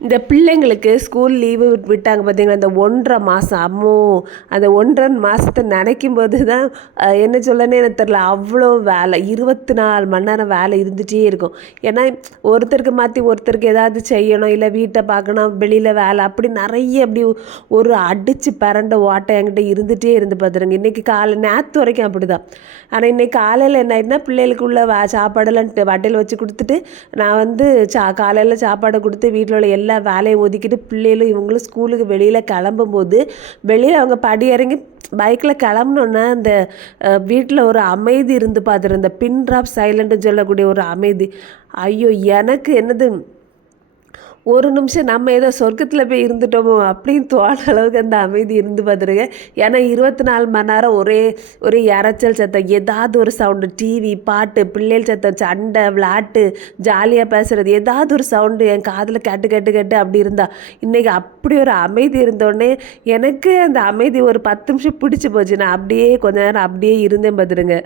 இந்த பிள்ளைங்களுக்கு school leave விட்டாங்க பார்த்தீங்களா இந்த ஒன்றரை மாதம் அம்மோ அந்த ஒன்றரை மாதத்தை நினைக்கும் போது தான் என்ன சொல்லனே எனக்கு தெரில அவ்வளோ வேலை. இருபத்தி நாலு மணி நேரம் வேலை இருந்துகிட்டே இருக்கும். ஏன்னா ஒருத்தருக்கு மாற்றி ஒருத்தருக்கு ஏதாவது செய்யணும் இல்லை வீட்டை பார்க்கணும் வெளியில் வேலை அப்படி நிறைய அப்படி ஒரு அடித்து பரண்ட ஓட்டை என்கிட்ட இருந்துகிட்டே இருந்து பார்த்துருங்க இன்றைக்கி காலை நேற்று வரைக்கும் அப்படி தான் ஆனால் இன்றைக்கி காலையில் என்ன ஆயிடுனா பிள்ளைகளுக்குள்ள வா சாப்பாடெல்லாம் வட்டையில் வச்சு கொடுத்துட்டு நான் வந்து சா காலையில் சாப்பாடை கொடுத்து வீட்டில் உள்ள எல்லா வேலையை ஒதுக்கிட்டு பிள்ளைகளும் இவங்களும் ஸ்கூலுக்கு வெளியில் கிளம்பும்போது வெளியில் அவங்க படி இறங்கி பைக்கில் கிளம்புனோன்னா அந்த வீட்டில் ஒரு அமைதி இருந்து பார்த்துருந்த பின் ட்ராப் சைலண்ட்டுன்னு சொல்லக்கூடிய ஒரு அமைதி. ஐயோ எனக்கு என்னது ஒரு நிமிஷம் நம்ம ஏதோ சொர்க்கத்தில் போய் இருந்துட்டோமோ அப்படின்னு தோண அளவுக்கு அந்த அமைதி இருந்து பார்த்துருங்க ஏன்னா இருபத்தி நாலு மணி நேரம் ஒரே ஒரே இறைச்சல் சத்தம் ஏதாவது ஒரு சவுண்டு டிவி பாட்டு பிள்ளைகள் சத்தம் சண்டை விளாட்டு ஜாலியாக பேசுகிறது ஏதாவது ஒரு சவுண்டு என் காதில் கேட்டு கேட்டு கேட்டு அப்படி இருந்தா இன்றைக்கி அப்படி ஒரு அமைதி இருந்தோடனே எனக்கு அந்த அமைதி ஒரு பத்து நிமிஷம் பிடிச்சி போச்சு. நான் அப்படியே கொஞ்ச நேரம் அப்படியே இருந்தேன் பார்த்துருங்க